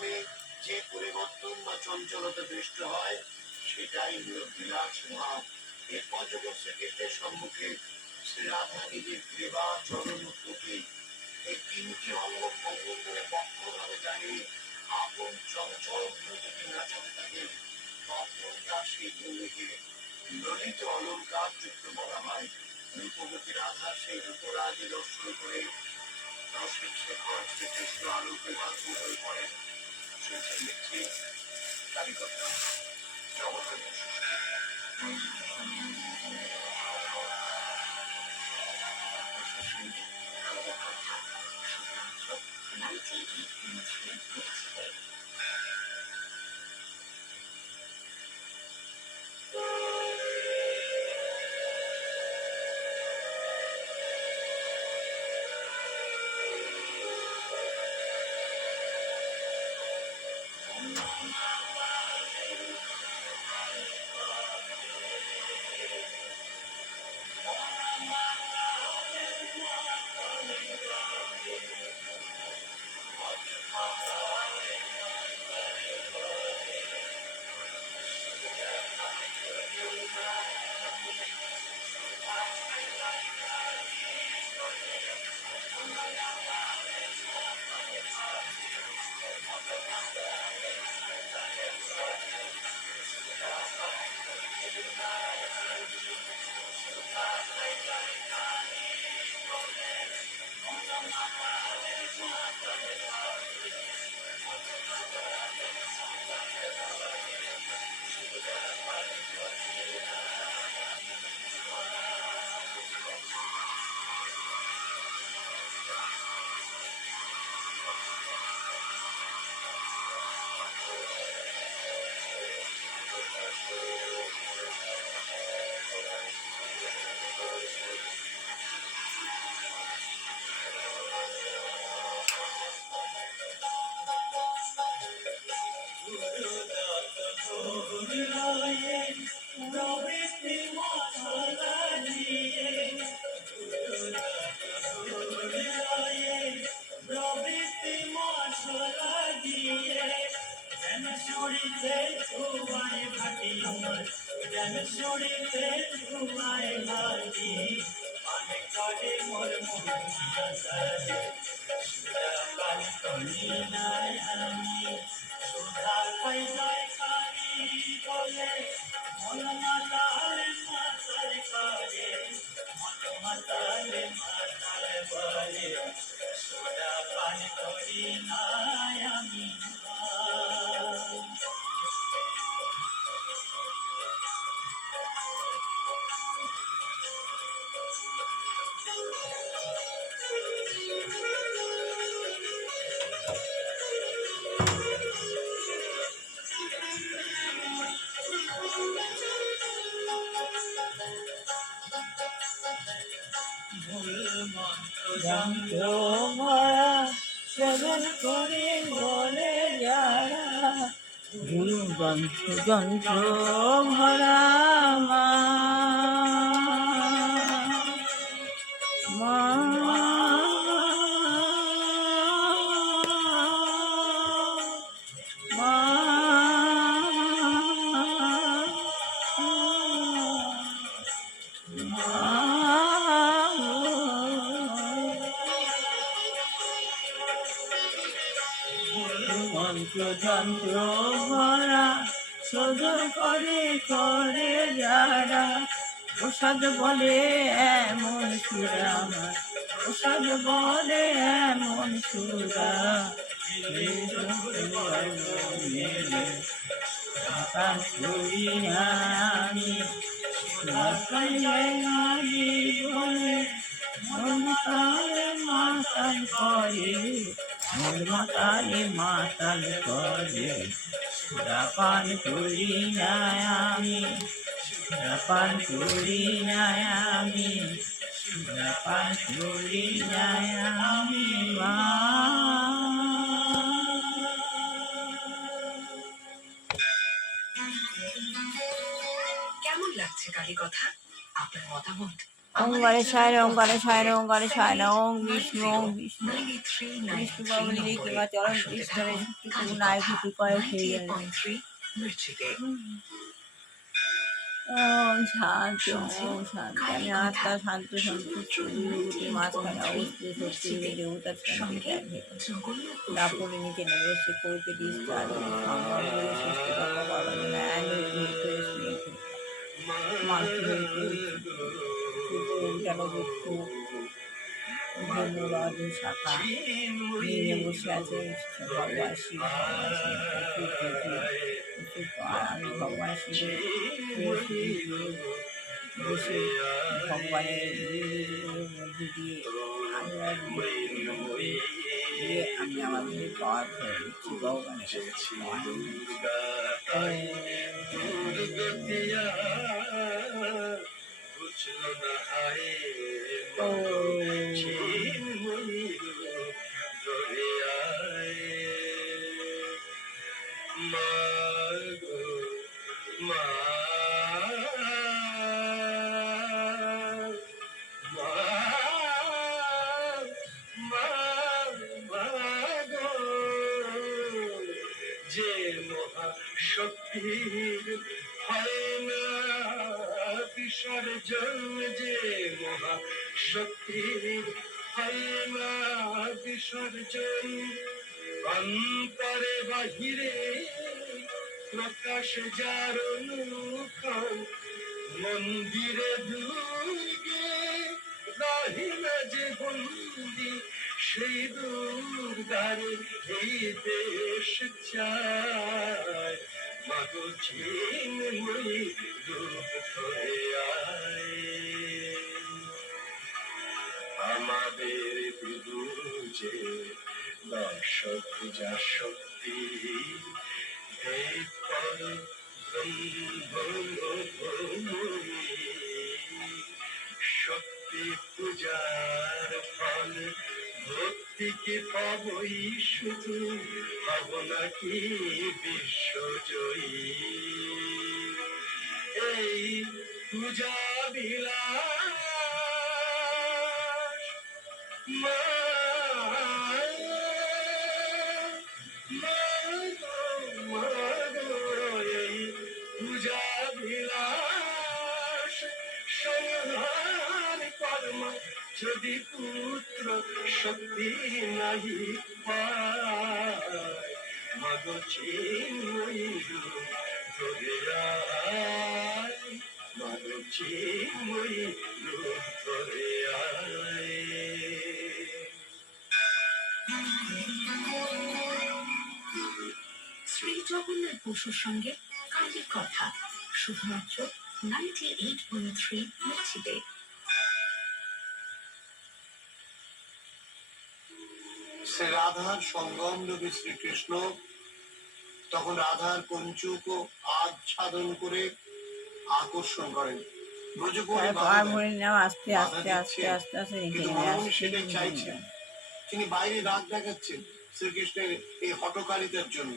মনে যে পরিবর্তন বা চঞ্চলতা দৃষ্টি হয় সেটাই হলো বিরাট ভাব। এরপর যখন শ্রীকৃষ্ণের সম্মুখে শ্রী রাধা নিজের ক্রীড়া চরণ প্রতীক এই তিনটি অঙ্গ ভঙ্গন করে বক্রভাবে দাঁড়িয়ে আপন চঞ্চল ভূমিকে নাচাতে থাকেন, তখন তার সেই ভূমিকে ললিত অলঙ্কার যুক্ত বলা হয়। রূপবতী রাধার সেই রূপরাজি দর্শন করে রসিক শেখর শ্রীকৃষ্ণ আলোকে বাধ্য হয়ে পড়েন। শুনছেন দেখছি তারই কথা জগতের যন্ত্র ভরা সেবন করে বলে যারা ভুল যন্ত্র ভরা যন্ত্র ভরা শোধন করে করে যারা প্রসাদ বলে এমন সুরা প্রসাদ বলে এমন সুরা আমি বলে মাতাল করে মাতাল করে সুরাপান করি না আমি সুরাপান করি না আমি সুরাপান করি না আমি কেমন লাগছে কালী কথা? আপনার মতামত ওম গণেশায় নমঃ গণেশায় নমঃ গণেশায় নমঃ ওম বিষ্ণু ওম বিষ্ণু বিষ্ণু বাবলি কিংবা চরণ পৃষ্ঠরে শুক্রকুমার নায় ঘটি কয়েক হয়ে গেল। ওম শান্তি ওম শান্তি। আমি আত্মা শান্ত সন্তুষ্ট দুটি মাঝখানে অবস্থিত শক্তিগুলি দেবতার শান্তি ত্যাগে দাপড়ে নিচে নেমে এসে করতে ডিসচার্জ সংগ্রামগুলি সৃষ্টি কর্ম করবার জন্য মাতৃ হয়ে পড়েছি উল্টানো বৃক্ষ ধনুরাজ শাখা নিয়ে বসে আছে ভগবান শিব ভগবান শিব আর আমি ভগবান শিবের বসে ভগবানের মধ্যে দিয়ে আমি আমার মধ্যে পাওয়ার ধরে দিচ্ছি ভগবানের যে মহাশক্তির হয় না বিসর্জন, যে মহাশক্তির হয় না বিসর্জন, অন্তরে বাহিরে প্রকাশ যার অনুক্ষণ, মন্দিরে দুর্গে রাহিনা যে বন্দি, সেই দুর্গারে এই দেশ চায়। মাগো চিন্ময়ী রূপ ধরে আয়, আমাদের বিদুজে দর্শক পূজা শক্তি, হে পর ব্রহ্মভূমি, শক্তি পূজার ফল ভক্তিকে পাবই শুধু, হব নাকি বিশ্বজয়ী। এই পূজা বিলাস মা এই পূজা বিলাস সংহার কর্ম, যদি পুত্র শক্তি নাহি পায়, মাগো চিন্ময়ী রূপ ধরে আয়, মাগো চিন্ময়ী রূপ ধরে আয়। শ্রী জগন্নাথ বসুর সঙ্গে কালের কথা, শুধুমাত্র 98.3 মির্চিতে। শ্রী রাধার সঙ্গম রূপী শ্রীকৃষ্ণ তখন রাধার পঞ্চুক আচ্ছাদন করে আকর্ষণ করেন। আস্তে আস্তে আস্তে আস্তে আস্তে সেটাই চাইছেন, তিনি বাইরে রাগ দেখাচ্ছেন শ্রীকৃষ্ণের এই হঠকারিতার জন্য,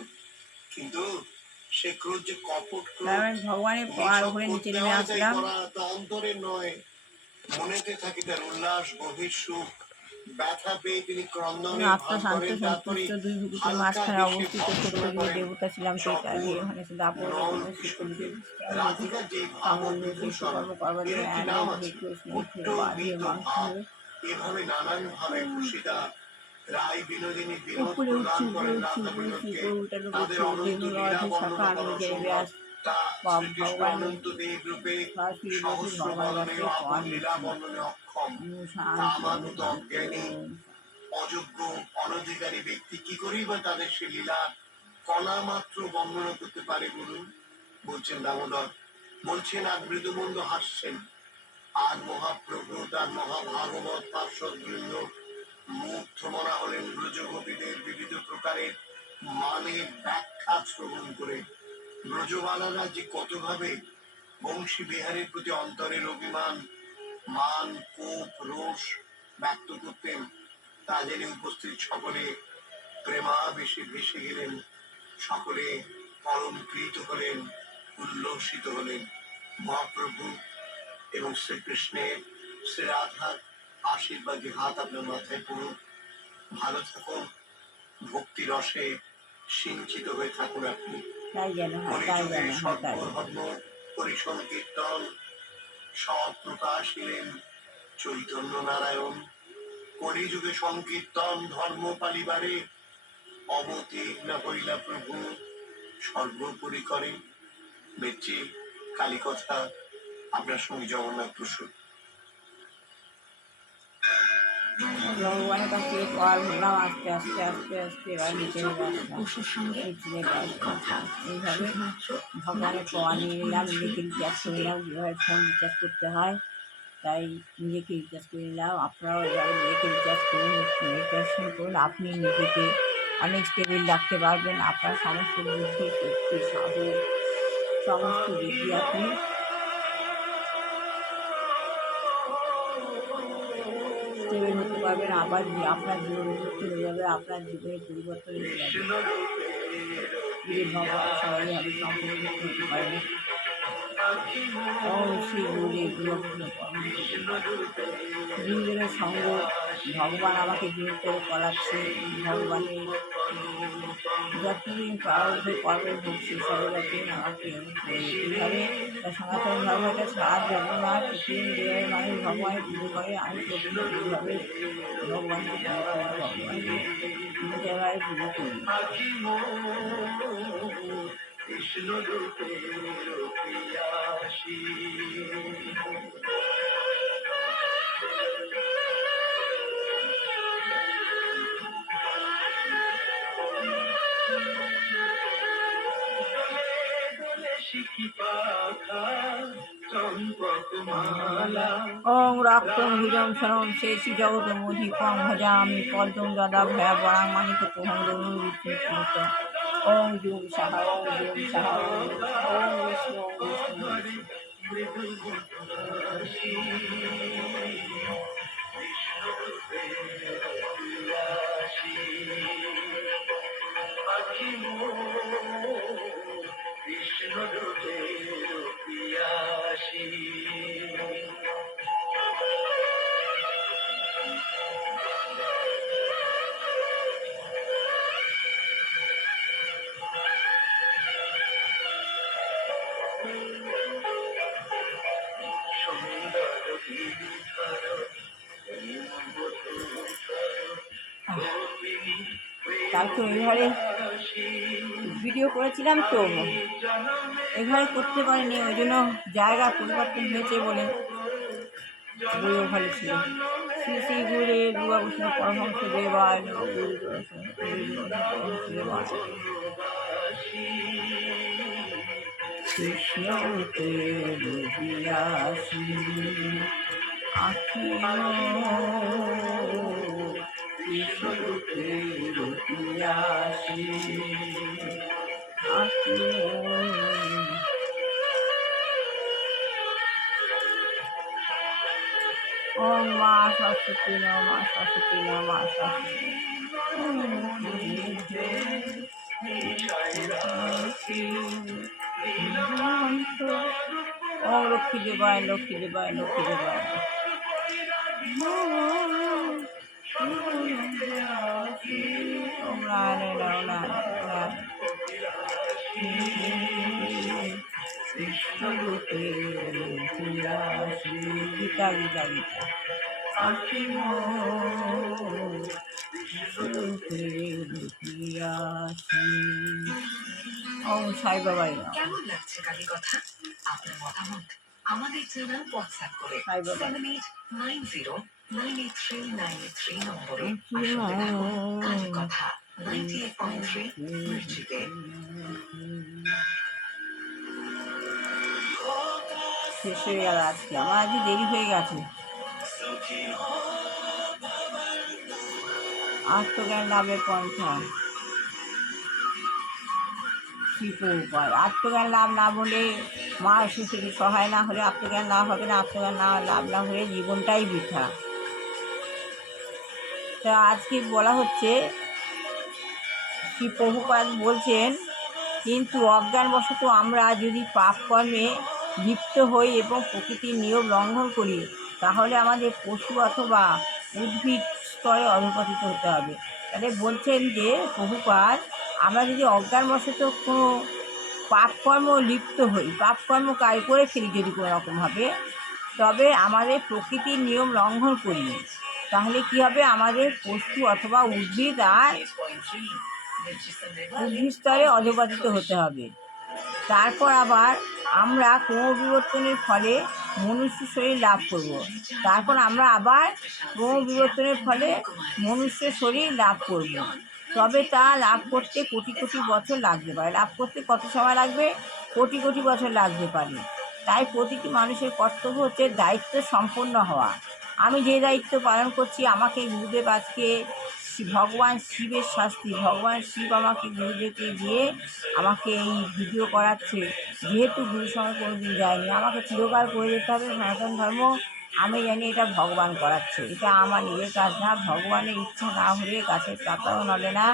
কিন্তু সে ক্রোধ যে কপট ভগবানের পাহাড় ঘুরে নিচে নেমে আসলাম, অন্তরে নয় মনেতে থাকে তার উল্লাস গভীর সুখ। ব্যথা পেয়ে তিনি ক্রন্দনে আত্মা শান্ত সন্তুষ্ট দুই ভূপতির মাঝখানে অবস্থিত সত্যযুগের দেবতা ছিলাম, সেই কাজে এখানে দাপড় এভাবে নানান ভাবে খুশিতা রায় বিনোদিনী বিনোদ প্রদান করেন রাধা বিনোদকে। তাদের অনন্ত লীলা বর্ণনা করা সম্ভব, তা শ্রীকৃষ্ণ অনন্ত দেব রূপে সহস্র বদনে আপন লীলা বর্ণনে অক্ষম। তা আমার মতো অজ্ঞানী অযোগ্য অনধিকারী ব্যক্তি কি করেই বা তাদের সে লীলা কণা মাত্র বর্ণনা করতে পারে বলুন, বলছেন দামোদর। বলছেন আর মৃদুমন্দ হাসছেন, আর মহাপ্রভু তার মহাভাগবত পার্শ্ববৃন্দ মুগ্ধ মনা হলেন ব্রজগোপীদের বিবিধ প্রকারের মানে ব্যাখ্যা শ্রবণ করে। ব্রজবালারা যে কতভাবে বংশী বিহারের প্রতি অন্তরের অভিমান মান কোপ রোষ ব্যক্ত করতেন, তা জেনে উপস্থিত সকলে প্রেমাবেশে ভেসে গেলেন, সকলে অলঙ্কৃত হলেন, উল্লসিত হলেন। মহাপ্রভু এবং শ্রীকৃষ্ণের শ্রী রাধার আশীর্বাদী হাত আপনার মাথায় পড়ুক। ভালো থাকুন, ভক্তি রসে সিঞ্চিত হয়ে থাকুন আপনি। তাই যেন হয়, তাই যেন হয়, তাই সর্বধর্ম পরিসংকীর্তন সৎ প্রকাশ এলেন চৈতন্য নারায়ণ। কলিযুগে সংকীর্তন ধর্ম পালিবারে অবতীর্ণ হইলা প্রভু সর্বোপরি করে। বেচি কালী কথা আপনার সঙ্গে জগন্নাথ প্রসূত। ভগবানের কাছ থেকে কল হলাম আস্তে আস্তে আস্তে আস্তে এবার নিচে নেমে আসলাম, পশুর সঙ্গে নিচে নেমে আসলাম। কথা এইভাবে শুধুমাত্র ভগবানের পাওয়া নিয়ে নিলাম, নিজেকে রিচার্জ করে নিলাম। যেভাবে ফোন রিচার্জ করতে হয় তাই নিজেকে রিচার্জ করে নিলাম। আপনারাও এভাবে নিজেকে রিচার্জ করুন, মেডিটেশন করুন। আপনি নিজেকে অনেক স্টেবিল রাখতে পারবেন। আপনার সমস্ত বুদ্ধি শক্তি সাধক সমস্ত দিক দিয়ে আপনি স্টেবিল হতে পারবেন। আবার আপনার জীবন উন্নতি হয়ে যাবে, আপনার জীবনে পরিবর্তন এসে যাবে। যদি ভগবান সবাইভাবে সম্পূর্ণ করতে পারবে। ওম শ্রী গুরুদেব গুরুদেবের সঙ্গ ভগবান আমাকে জোর করে করাচ্ছে। ভগবানের যতদিন প্রারব্ধ কর্মের ভোগ সেসবে যতদিন আমাকে এইভাবে সনাতন ধর্ম এটা সারা জগন্নাথ প্রতিদিন যেভাবে মানুষ ভগবানের পুজো করে আমি প্রতিদিন এইভাবে ভগবানকে পুজো করি, ভগবানকে যেভাবে পুজো করি। ওং রক্তং ভুজং সরং শেষি জগতমধিপং ভজামি পদ্মং দদা ভয়া বরাং মানিক পোহং দরুণ রুচিত। ওং যোগ সাহা, ওং যোগ সাহা, ওং বিষ্ণু, ওং বিষ্ণু। কালকে ওই ঘরে ভিডিও করেছিলাম তো, এই ঘরে করতে পারিনি, ওই জন্য জায়গা পরিবর্তন হয়েছে বলে ওই ওখানে ছিল। শ্রী শ্রী গুরুদেব দুর্গাভূষণ পরমহংস দেবায় নমঃ। কৃষ্ণ রূপিয়াসি কৃষ্ণ রূপিয়াসি ওম মা সরস্বতী নমঃ, মা সরস্বতী নমঃ, মা সরস্বতী। ওম লক্ষ্মী দেবায়, লক্ষ্মী দেবায়, লক্ষ্মী দেবায়। ওম নারায়ণ নারায়ণ কৃষ্ণ রূপে গীতা গীতা গীতা ওম সাই বাবাই নাম। কেমন লাগছে কালী কথা? আপনার মতামত আমাদের চ্যানেল হোয়াটসঅ্যাপ করে সাই বাবা 7890983983 নম্বরে পাঠাতে থাকুন। কালী কথা 98.3 মির্চিতে। শেষ হয়ে গেল আজকে, আমার আজকে দেরি হয়ে গেছে। আত্মজ্ঞান লাভের পন্থা শ্রীপ্রভুপাদ। আত্মজ্ঞান লাভ না হলে, মা শ্বশুর সহায় না হলে আত্মজ্ঞান লাভ হবে না। আত্মজ্ঞান লাভ না হলে জীবনটাই বৃথা। তা আজকে বলা হচ্ছে শ্রীপ্রভুপাদ বলছেন, কিন্তু অজ্ঞানবশত আমরা যদি পাপ কর্মে লিপ্ত হই এবং প্রকৃতির নিয়ম লঙ্ঘন করি তাহলে আমাদের পশু অথবা উদ্ভিদ স্তরে অধঃপতিত হতে হবে। তাহলে বলছেন যে প্রভুপাদ, আমরা যদি অজ্ঞানবশত কোনো পাপকর্ম লিপ্ত হই, পাপকর্ম করে ফেলি যদি কোনো রকমভাবে, তবে আমাদের প্রকৃতির নিয়ম লঙ্ঘন করি, তাহলে কি হবে, আমাদের পশু অথবা উদ্ভিদ আর উদ্ভিদ স্তরে অধঃপতিত হতে হবে। তারপর আবার আমরা ক্রমবিবর্তনের ফলে মনুষ্য শরীর লাভ করব। তারপর আমরা আবার ক্রমবিবর্তনের ফলে মনুষ্য শরীর লাভ করব। তবে তা লাভ করতে কোটি কোটি বছর লাগতে পারে। লাভ করতে কত সময় লাগবে? কোটি কোটি বছর লাগতে পারে। তাই প্রতিটি মানুষের কর্তব্য হচ্ছে দায়িত্ব সম্পন্ন হওয়া। আমি যে দায়িত্ব পালন করছি, আমাকে গুরুদেব আজকে ভগবান শিবের শাস্তি, ভগবান শিব আমাকে গুরুদেবকে দিয়ে আমাকে এই ভিডিও করাচ্ছে। যেহেতু গুরুর সঙ্গে কোনোদিন যায়নি, আমাকে চিরকাল করে যেতে হবে সনাতন ধর্ম। আমি জানি এটা ভগবান করাচ্ছে, এটা আমার নিজের কাজ না। ভগবানের ইচ্ছা না হলে গাছের পাতাও নড়ে না,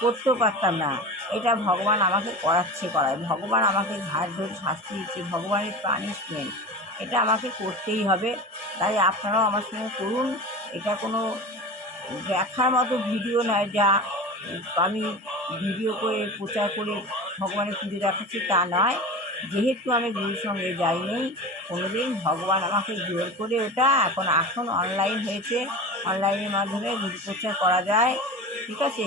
করতেও পারতাম না। এটা ভগবান আমাকে করায়। ভগবান আমাকে ঘাট ধরে শাস্তি দিচ্ছে, ভগবানের পানিশমেন্ট, এটা আমাকে করতেই হবে। তাই আপনারাও আমার সঙ্গে করুন। এটা কোনো দেখার মতো ভিডিও নয় যা আমি ভিডিও করে প্রচার করে ভগবানের পুজো দেখাচ্ছি, তা নয়। যেহেতু আমি গুরুর সঙ্গে যাইনি কোনোদিন, ভগবান আমাকে জোর করে, ওটা এখন অনলাইন হয়েছে, অনলাইনের মাধ্যমে গুরু প্রচার করা যায়, ঠিক আছে।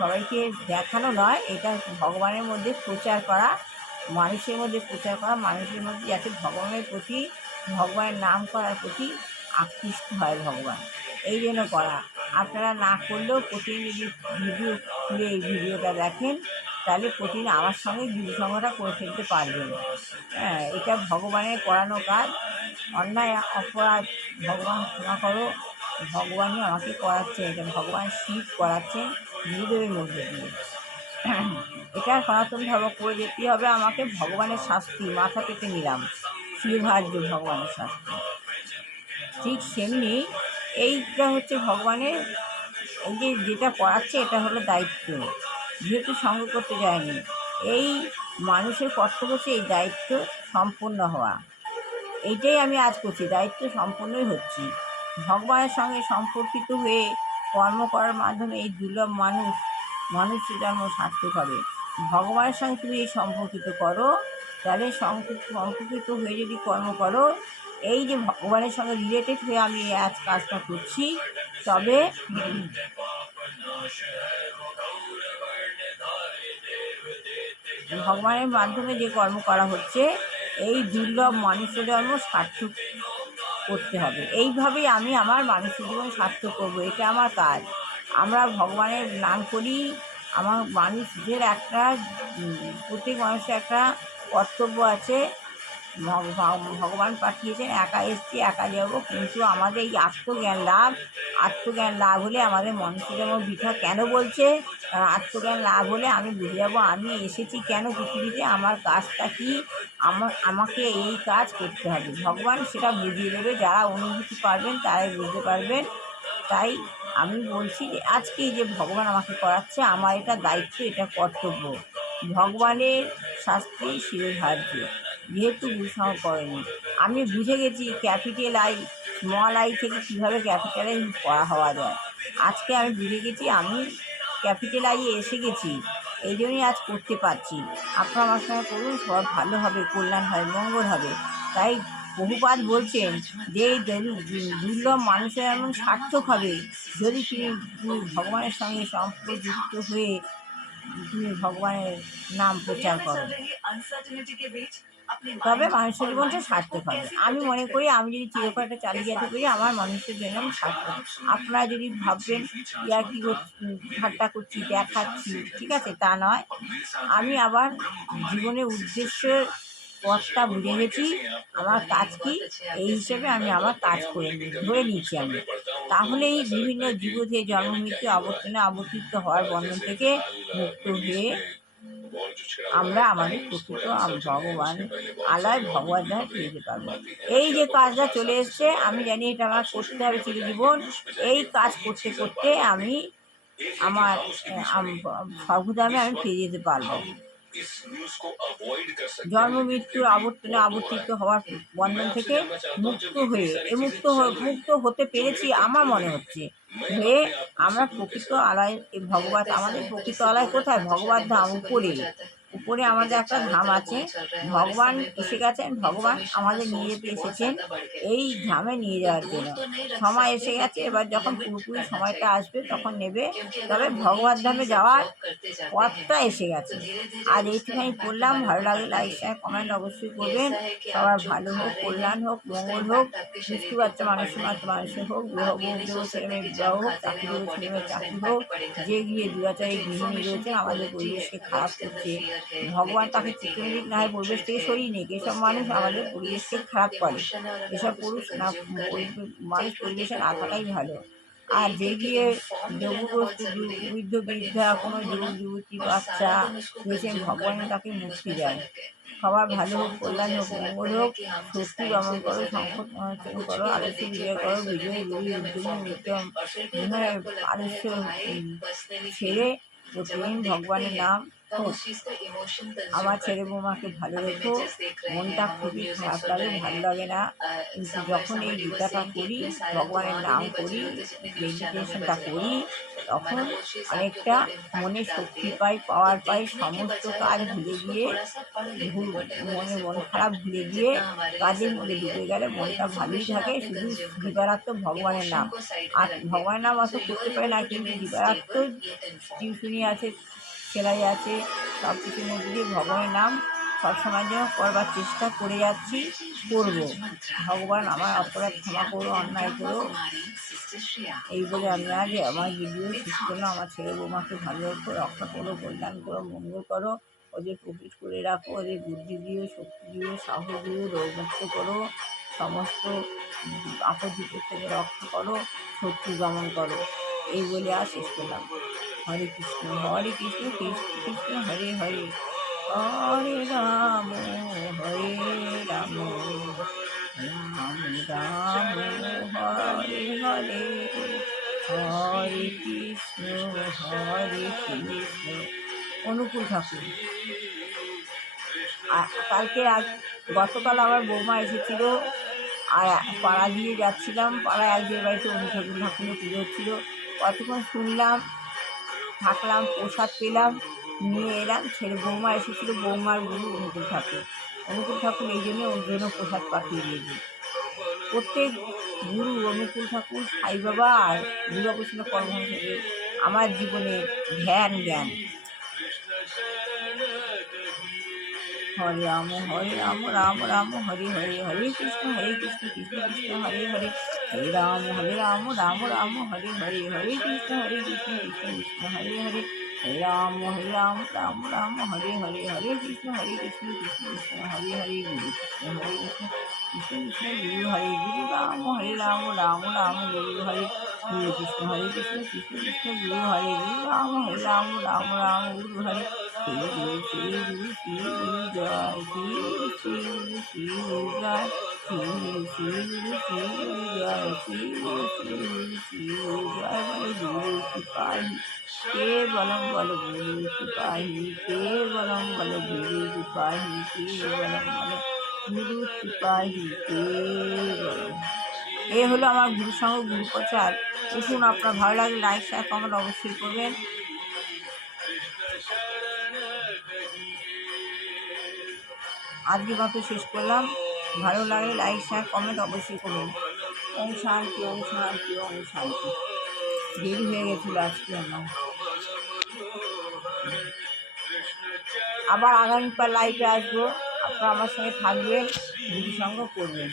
সবাইকে দেখানো নয়, এটা ভগবানের মধ্যে প্রচার করা, মানুষের মধ্যে প্রচার করা, মানুষের মধ্যে যাতে ভগবানের প্রতি, ভগবানের নাম করার প্রতি আকৃষ্ট হয় ভগবান, এই জন্য করা। আপনারা না করলেও প্রতিদিন যদি ভিডিও খুলে এই ভিডিওটা দেখেন, তাহলে প্রতিদিন আমার সঙ্গে গুরু সঙ্গটা করে ফেলতে পারবেন। হ্যাঁ, এটা ভগবানের করানো কাজ। অন্যায় অপরাধ ভগবান ক্ষমা করো, ভগবানই আমাকে করাচ্ছে, এটা ভগবান শিব করাচ্ছেন গুরুদেবের মধ্যে দিয়ে। এটা সনাতন ধর্ম করে যেতে হবে আমাকে। ভগবানের শাস্তি মাথা পেতে নিলাম, শিবহার্য ভগবানের শাস্তি। ঠিক সেমনি এইটা হচ্ছে ভগবানের, এই যে যেটা করাচ্ছে এটা হলো দায়িত্ব। যেহেতু সঙ্গ করতে যায়নি, এই মানুষের কর্তব্য হচ্ছে এই দায়িত্ব সম্পন্ন হওয়া। এইটাই আমি আজ করছি, দায়িত্ব সম্পন্নই হচ্ছি। ভগবানের সঙ্গে সম্পর্কিত হয়ে কর্ম করার মাধ্যমে এই দুর্লভ মানুষের জন্ম সার্থক হবে। ভগবানের সঙ্গে তুমি এই সম্পর্কিত করো, তাহলে সম্পর্কিত হয়ে যদি কর্ম করো, এই যে ভগবানের সঙ্গে রিলেটেড হয়ে আমি আজ কাজটা করছি, তবে ভগবানের মাধ্যমে যে কর্ম করা হচ্ছে, এই দুর্লভ মানুষের জন্ম সার্থক করতে হবে। এইভাবেই আমি আমার মানুষের জীবন সার্থক করবো, এটা আমার কাজ। আমরা ভগবানের নাম করি, আমার মানুষদের একটা প্রত্যেক মানুষের একটা কর্তব্য আছে। ভগবান পাঠিয়েছেন, একা এসছি একা যাবো, কিন্তু আমাদের এই আত্মজ্ঞান লাভ হলে আমাদের মনুষ্য জন্ম বৃথা কেন বলছে। আত্মজ্ঞান লাভ হলে আমি বুঝে যাবো আমি এসেছি কেন পৃথিবীতে, আমার কাজটা কী, আমাকে এই কাজ করতে হবে। ভগবান সেটা বুঝিয়ে দেবে, যারা অনুভূতি পারবেন তারাই বুঝতে পারবেন। তাই আমি বলছি যে আজকে যে ভগবান আমাকে করাচ্ছে, আমার এটা দায়িত্ব, এটা কর্তব্য। ভগবানের শাস্তি শিরোধার্য, যেহেতু গুরুসঙ্গ করেনি। আমি বুঝে গেছি ক্যাপিটাল আই স্মল আই থেকে কীভাবে ক্যাপিটাল আই হওয়া যায়। আজকে আমি বুঝে গেছি, আমি ক্যাপিটাল আইয়ে এসে গেছি, এই জন্যই আজ করতে পারছি। আপনারা আমার সঙ্গে করুন, সব ভালো হবে, কল্যাণ হবে, মঙ্গল হবে। তাই প্রভুপাদ বলছেন যে দুর্লভ মানুষের এমন সার্থক হবে যদি তুমি ভগবানের সঙ্গে সম্পর্কযুক্ত হয়ে তুমি ভগবানের নাম প্রচার করো, তবে মানুষের জীবনটা সার্থক হবে। আমি মনে করি আমি যদি চিরকালটা চালিয়ে যেতে পারি, আমার মানুষের জন্য আমি সার্থক। আপনারা যদি ভাববেন ইয়া কী ঠাট্টা করছি, দেখাচ্ছি, ঠিক আছে, তা নয়। আমি আবার জীবনের উদ্দেশ্যের পথটা বুঝে গেছি, আমার কাজ কী, এই হিসেবে আমি আমার কাজ ধরে নিয়েছি আমি। তাহলেই বিভিন্ন জীবতে জন্ম মৃত্যু আবর্তিত হওয়ার বন্ধন থেকে মুক্ত হয়ে আমরা আমাদের প্রকৃত ভগবান আলয় ভগবান দ্বারা ফিরে যেতে পারবো। এই যে কাজটা চলে এসছে, আমি জানি এটা আমার করতে হবে চিরজীবন। এই কাজ করতে করতে আমি আমার স্বর্গধামে আমি ফিরে যেতে পারবো। इस न्यूज को अवॉइड कर सकते জন্ম हैं মৃত্যুর क्योंकि আবর্তনে बहुत हो रहा আবর্তিত है। হওয়ার मैं বন্ধন आपसे থেকে जानना चाहता हूँ মুক্ত जब इतनी হয়ে सारी মুক্ত चीजें चल रही মুক্ত हैं হতে जो পেরেছি मेरे আমার कंट्रोल মনে में হচ্ছে। है मैं হয়ে अपने आप को আমরা उससे दूर প্রকৃত कैसे रखूं? আলয় এই ভগবত আমাদের প্রকৃত আলয় কোথায়? ভগবত ধাম উপরে। উপরে আমাদের একটা ধাম আছে। ভগবান এসে গেছেন, ভগবান আমাদের নিয়ে যেতে এসেছেন এই ধামে নিয়ে যাওয়ার জন্য। সময় এসে গেছে, এবার যখন পুরোপুরি সময়টা আসবে তখন নেবে। তবে ভগবত ধামে যাওয়ার পথটা এসে গেছে। আজ এইটুখানি বললাম, ভালো লাগলে লাইক শেয়ার কমেন্ট অবশ্যই করবেন। সবার ভালো হোক, কল্যাণ হোক, মঙ্গল হোক, মিষ্টি বাচ্চা মানুষের মানুষের হোক, বিবাহ দেবো ছেলে মেয়ে বিবাহ হোক, চাকরি দেবো ছেলে মেয়ে চাকরি হোক, যে গিয়ে দুরাচারী গৃহিণী রয়েছেন আমাদের পরিবেশকে খারাপ করছে, ভগবান তাকে চিত্রমিক না হয় পরিবেশ থেকে সরিয়ে নিক। এসব মানুষ আমাদের পরিবেশকে খারাপ করে। এসব পুরুষ না মানুষ পরিবেশে না থাকাই ভালো। আর যে গিয়ে যোগগ্রস্ত বৃদ্ধ বৃদ্ধা কোনো যুবক যুবতী বাচ্চা রয়েছেন, ভগবান তাকে মুক্তি দেয়। সবার ভালো হোক, কল্যাণ হোক, মঙ্গল হোক, শত্রু দমন করো, সংকট মোচন করো, আলস্য বিজয় করো, বিজয় রবি উদ্যমী উদ্যম আলস্য ছেড়ে প্রতিদিন ভগবানের নাম হোক। আমার ছেলে বৌমাকে ভালো রেখো। মনটা খুবই খারাপ লাগে, ভালো লাগে না, কিন্তু যখন এই গীতাটা করি, ভগবানের নাম করি, মেডিটেশনটা করি, তখন অনেকটা মনে শক্তি পাই, পাওয়ার পাই। সমস্ত কাজ ভুলে গিয়ে মন খারাপ ভুলে গিয়ে কাজের মধ্যে ডুবে গেলে মনটা ভালোই থাকে। শুধু দিবারাত্র ভগবানের নাম, আর ভগবানের নাম অত করতে পারে না, কিন্তু দিবারাত্র টিউশনি আছে, সেলাই আছে, সব কিছুর মধ্যে দিয়ে ভগবানের নাম সবসময় যেন করবার চেষ্টা করে যাচ্ছি, করব। ভগবান আমার অপরাধ ক্ষমা করো, অন্যায় করো। এই বলে আমি আজ আমার ভিডিও শেষ করলাম। আমার ছেলে বৌমাকে ভালো রেখো, রক্ষা করো, কল্যাণ করো, মঙ্গল করো, ওদের প্রকৃত করে রাখো, ওদের বুদ্ধি দিও, শক্তি দিও, সাহস দিও, রোগমুক্ত করো, সমস্ত আপদ বিপদ থেকে রক্ষা করো, শত্রু দমন করো। এই বলে আর শেষ করলাম। হরে কৃষ্ণ কৃষ্ণ কৃষ্ণ হরে হরে, হরে রাম হরে রাম, রাম রাম হরে হরে, হরে কৃষ্ণ হরে কৃষ্ণ। অনুকূল ঠাকুর। গতকাল আমার বৌমা এসেছিল, আর পাড়া দিয়ে যাচ্ছিলাম, পাড়ায় একজনের বাড়িতে অনুকূল ঠাকুরের পুজো হচ্ছিল। কতক্ষণ শুনলাম, থাকলাম, প্রসাদ পেলাম, নিয়ে এলাম। ছেলে বৌমা এসেছিল, বৌমার গুরু অনুকূল ঠাকুর। অনুকূল ঠাকুর এই জন্য ওর জন্য প্রসাদ পাঠিয়ে দিয়েছে। প্রত্যেক গুরু অনুকূল ঠাকুর, সাই বাবা আর দুর্গাকৃষ্ণ পরমহংসদেব আমার জীবনে ধ্যান জ্ঞান। হরে রাম রাম রাম হরে হরে, হরে কৃষ্ণ কৃষ্ণ কৃষ্ণ হরে হরে, হরে রাম রাম রাম হরে হরে, হরে কৃষ্ণ কৃষ্ণ কৃষ্ণ হরে হরে, হরে রাম রাম রাম হরে হরে, হরে কৃষ্ণ কৃষ্ণ কৃষ্ণ হরে হরে, গুরু কৃষ্ণ কৃষ্ণ কৃষ্ণ কৃষ্ণ গুরু হরে, গুরু রাম রাম রাম গুরু হরে, গুরু কৃষ্ণ কৃষ্ণ কৃষ্ণ গুরু হরে, গুরু রাম রাম গুরু হরে, শ্রী গুরু শ্রী গুরু শ্রী গুরু জয়, শ্রী গুরু শ্রী গুরু শ্রী গুরু জয়, শ্রী গুরু শ্রী গুরু শ্রী গুরু জয়, শ্রী গুরু শ্রী গুরু শ্রী গুরু জয়। বলে গুরু কৃপাহি কে বলম, বলো গুরু কৃপাহি কে বলম, বলো গুরু কৃপাহি কে বলম, বলো গুরু কৃপাহি কে বলম। এ হলো আমার গুরু সঙ্গ, গুরু প্রচার। উঠুন, আপনার ভালো লাগলে লাইক শেয়ার কমেন্ট অবশ্যই করবেন। আজকে মতো শেষ করলাম। ভালো লাগলে লাইক শেয়ার কমেন্ট অবশ্যই করুন। ওম শান্তি, ওম শান্তি, ওম শান্তি। দেরি হয়ে গেছিল আজকে আমার। আবার আগামীকাল লাইভে আসবো, আপনারা আমার সঙ্গে থাকবেন, গুরু সঙ্গ করবেন।